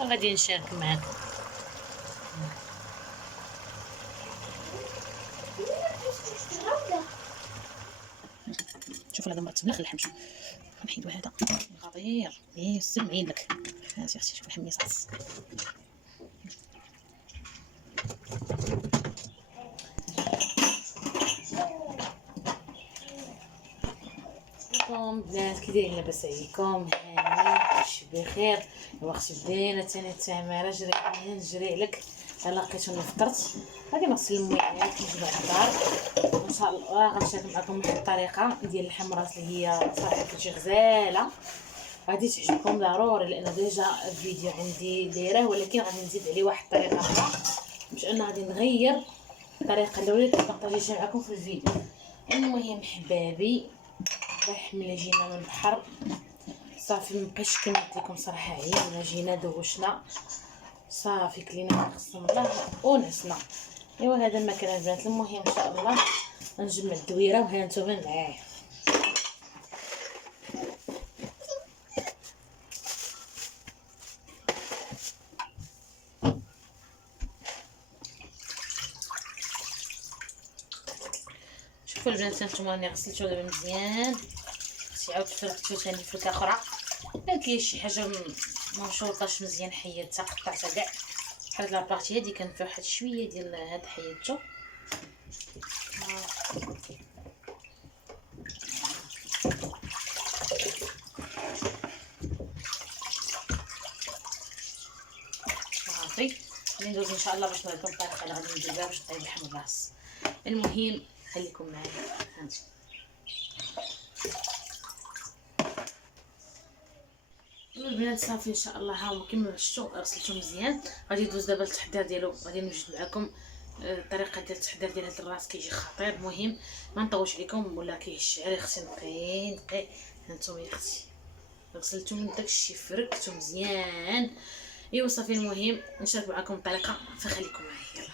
وغادي نشارك معكم. شوف هذا مرتب نخل اللحم. شوف نحيدو هذا خطير. سمعين لك هاتي اختي. شوف الحميص بنات كي دايرين؟ لاباس عليكم؟ هاني بخير. وقت بدينا ثاني التماره نجري عليك. لقيتوني فطرت. غادي نغسل المواعين نجبد على الدار ان شاء الله. غنشارك معكم واحد الطريقه ديال الحمرات اللي هي صراحه كتجي غزاله، غادي تعجبكم ضروري، لان ديجا الفيديو عندي دايره، ولكن غادي نزيد عليه واحد الطريقه اخرى باش انا غادي نغير الطريقه اللي وليت نبارطاجيها معكم في الفيديو. المهم حبابي، راه ملي جينا من البحر صافي مبقيتش كما قلت لكم صراحه عيانا. جينا دوشنا صافي كلينا قسم الله ونعسنا. ايوا هذا المكان البنات. المهم ان شاء الله غنجمع الدويره وها نتوما معايا. شوفوا البنات نتوما راني غسلتو دابا مزيان. خصني عاود فركتو ثاني فركه اخرى. ما كاينش شي حاجه ما مشوطاش مزيان، حيدتها قطعتها كاع. بحال لابارتي هادي كان فيها واحد شويه ديال هاد حيدتو. صافي غادي ندوز ان شاء الله باش نوريكم الطريقه اللي غادي ندير بها باش نطيب لحم الراس. المهم خليكم معايا. هانتي البنات صافي ان شاء الله ها هو كما شفتوا غسلته مزيان. غادي ندوز دابا للتحضير ديالو. غادي نوجد معكم الطريقه ديال التحضير ديال هذا الراس كيجي خطير. المهم ما نطولش عليكم ولا كيهش عليه. خصني نقي هانتوما يا اختي غسلته من داكشي فركته مزيان. ايوا صافي المهم نشارك معكم الطريقه فخليكم معايا. يلا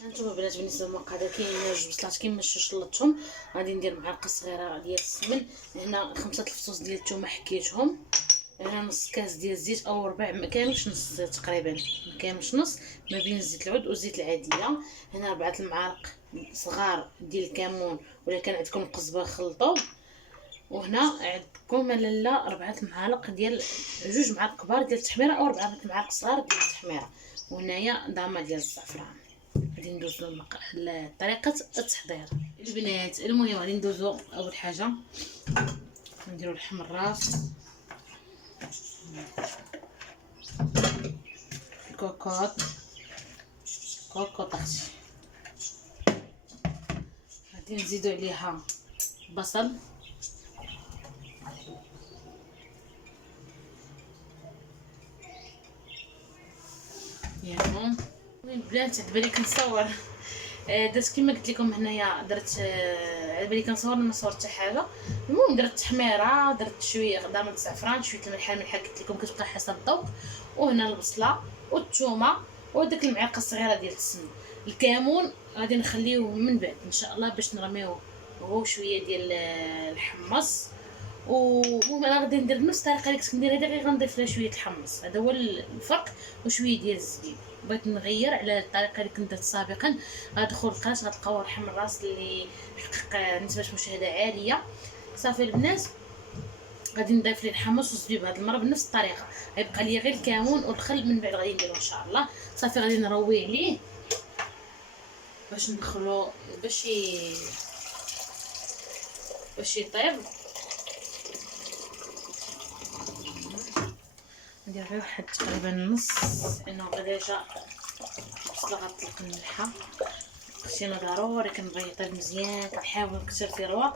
هانتوما البنات بالنسبه للمقادير كاينين جوج بصلات كيما شلطتهم. غادي ندير معلقه صغيره ديال السمن، هنا 5 الفصوص ديال الثومه حكيتهم، هنا نص كاس ديال الزيت او ربع، ما كاملش نص تقريبا، ما كاملش نص، ما بين زيت العود والزيت العاديه. هنا 4 المعالق صغار ديال الكمون، ولا كان عندكم القزبر خلطوا. وهنا عندكم لاله 4 المعالق ديال 2 معالق كبار ديال التحميره او 4 المعالق صغار ديال التحميره. وهنايا ضامه ديال الزعفران. غادي ندوزو لطريقه التحضير البنات. المهم غادي ندوزو اول حاجه نديرو لحم الراس، كوكوط اختي. غادي نزيدو عليها بصل، ياهم البنات. عاد بالي كنصور درت كما قلت لكم هنايا، درت على بالي كنصور ما صورت حتى حاجه. المهم درت تحميره، درت شويه ضربه الزعفران، شويه الملح قلت لكم كتبقى حسب الذوق. وهنا البصله والثومه وديك المعلقه الصغيره ديال السمن. الكمون غادي نخليوه من بعد ان شاء الله باش نرميوه هو شويه ديال الحمص. انا غادي ندير بنفس الطريقه اللي كنت ندير هذه، غير غنضيف لها شويه الحمص، هذا هو الفرق، وشويه ديال الزبيب. بغيت نغير على الطريقه اللي كنت درت سابقا. غتدخلوا القناه غتلقاو لحم الراس اللي حقق نسبه مشاهده عاليه. صافي البنات غادي نضيف ليه الحمص والزبيب هذه المره بنفس الطريقه. غيبقى لي غير الكمون والخل من بعد غادي نديرو ان شاء الله. صافي غادي نروي عليه باش ندخلو باش يطيب. ندير غير واحد تقريبا نص، لانه ديجا البصله غتطلق الملحه. خصنا ضروري كنبغي يطيب مزيان، كنحاول نكثر في روا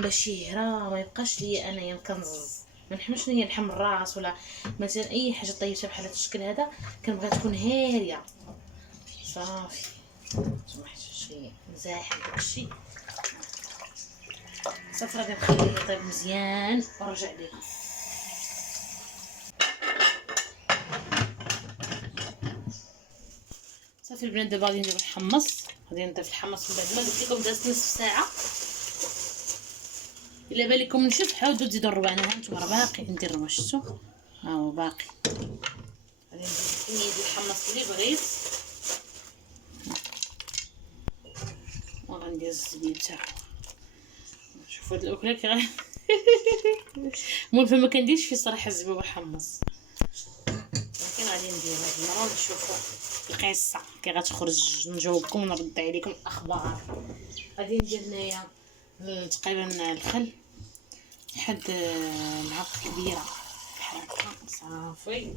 باش يهرى، ما يبقاش ليا انايا كنزز. ما نحملش ليا لحم الراس ولا مثلا اي حاجه طيبتها بحال هذا الشكل هذا، كنبغيها تكون هاريه صافي. نتوما شي مزاحم داكشي صافي. غادي نخليه يطيب مزيان ونرجع لكم. صافي البنات دابا غادي ندير الحمص، غادي نضيف الحمص من بعد ما قلت لكم دازت نصف ساعه. الا بالكم نشف حاولوا تزيدوا الربع، انا هانتوما راه باقي ندير الربع، شفتوا ها هو باقي. غادي نزيد كميه ديال الحمص اللي بغيت وغندير الزبيب تاعو. شوفوا هاد الاكله كي مول ما كنديرش فيه صراحه الزبيب والحمص، ولكن غادي ندير هاد المره ونشوفوا القصه كي غتخرج، نجاوبكم ونرد عليكم الاخبار. غادي ندير هنايا تقريبا الخل واحد معلقه كبيره بحال هكا صافي.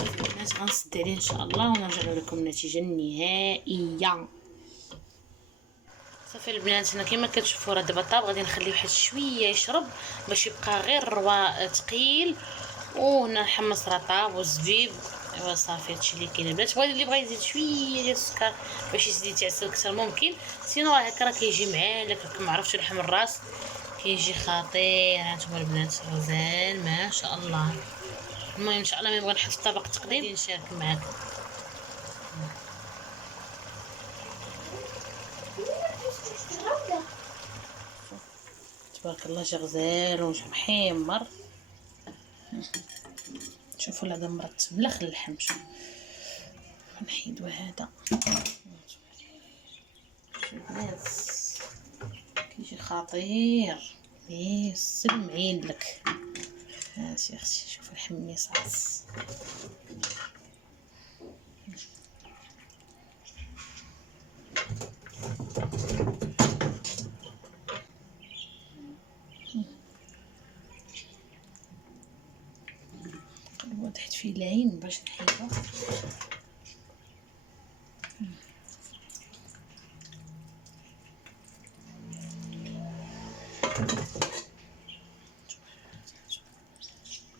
البنات غنسد عليه ان شاء الله ونرجع لكم النتيجه النهائيه. صافي البنات هنا كما كتشوفوا راه دابا طاب، غادي نخليه واحد شويه يشرب باش يبقى غير الروا ثقيل. وهنا الحمص راه طاب والزبيب. ايوا صافي هادشي اللي كاين البنات. اللي بغى يزيد شويه ديال السكر باش يزيد يتعسل اكثر ممكن، سينو راه هكا راه كيجي معالك هكا ما عرفتش لحم الراس كيجي خطير. هانتوما البنات غزال ما شاء الله. المهم ان شاء الله ملي نبغي نحط طبق تقديم غادي نشارك معاكم. تبارك الله جا غزال وجا محمر. شوفوا هذا مرتب ملخ اللحم. شوف نحيدوا هذا البنات كيجي خطير يسلم عين لك. هاتي اختي شوفوا الحميصات. وضحت فيه العين باش نحيدو.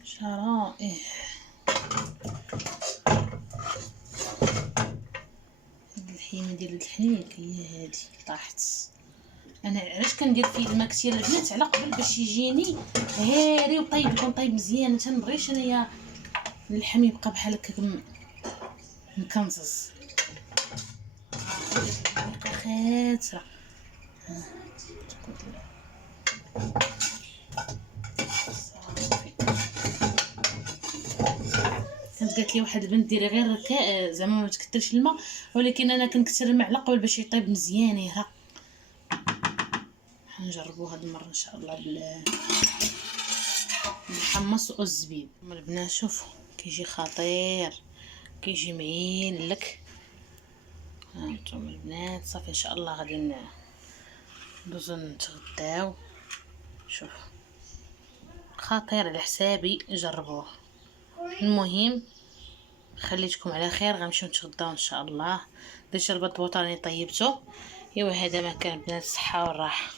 شرائع هاد الحيمه ديال الحنيك هي هادي طاحت. انا علاش كندير فيه الماء كثير البنات على قبل باش يجيني هاري وطيب، يكون طيب مزيان. تنبغيش انايا اللحم يبقى بحال هكا مكنزز خاطره. كانت قالت لي واحد البنت ديري غير زعما ما تكثرش الماء، ولكن انا كنكثر الماء على قبل باش يطيب مزيان يهرق. نجربوا هاد المره ان شاء الله بالحمص والزبيب. البنات شوفوا كيجي خطير كيجي معين لك. هانتوما البنات صافي ان شاء الله غادي ندوزو نتغداو. شوف خطير على حسابي جربوه. المهم خليتكم على خير، غنمشيو نتغداو ان شاء الله. درت شربات بوطه راني طيبته. ايوا هذا ما كان بنات الصحه والراحه.